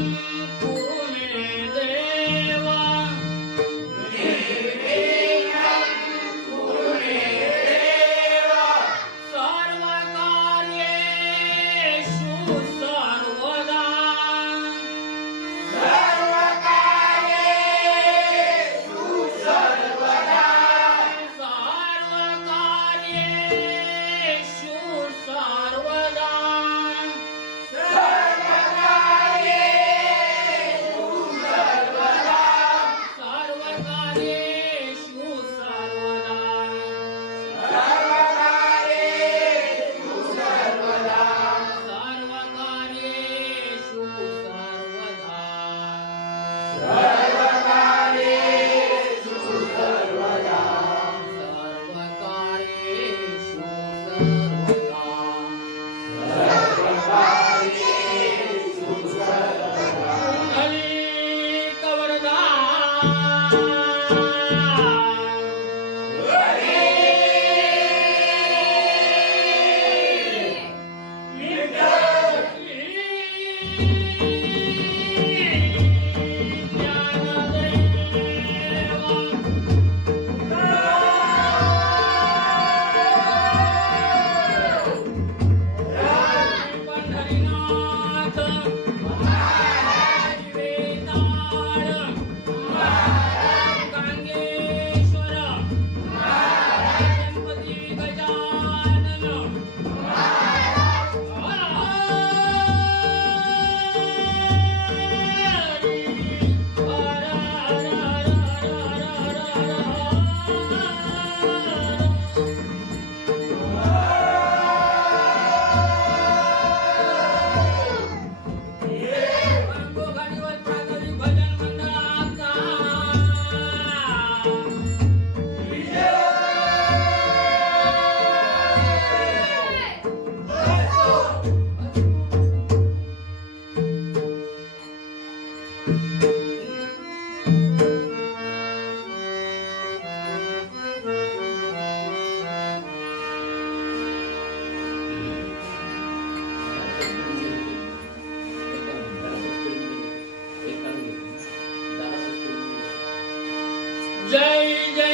thank you Thank you. Joy Joy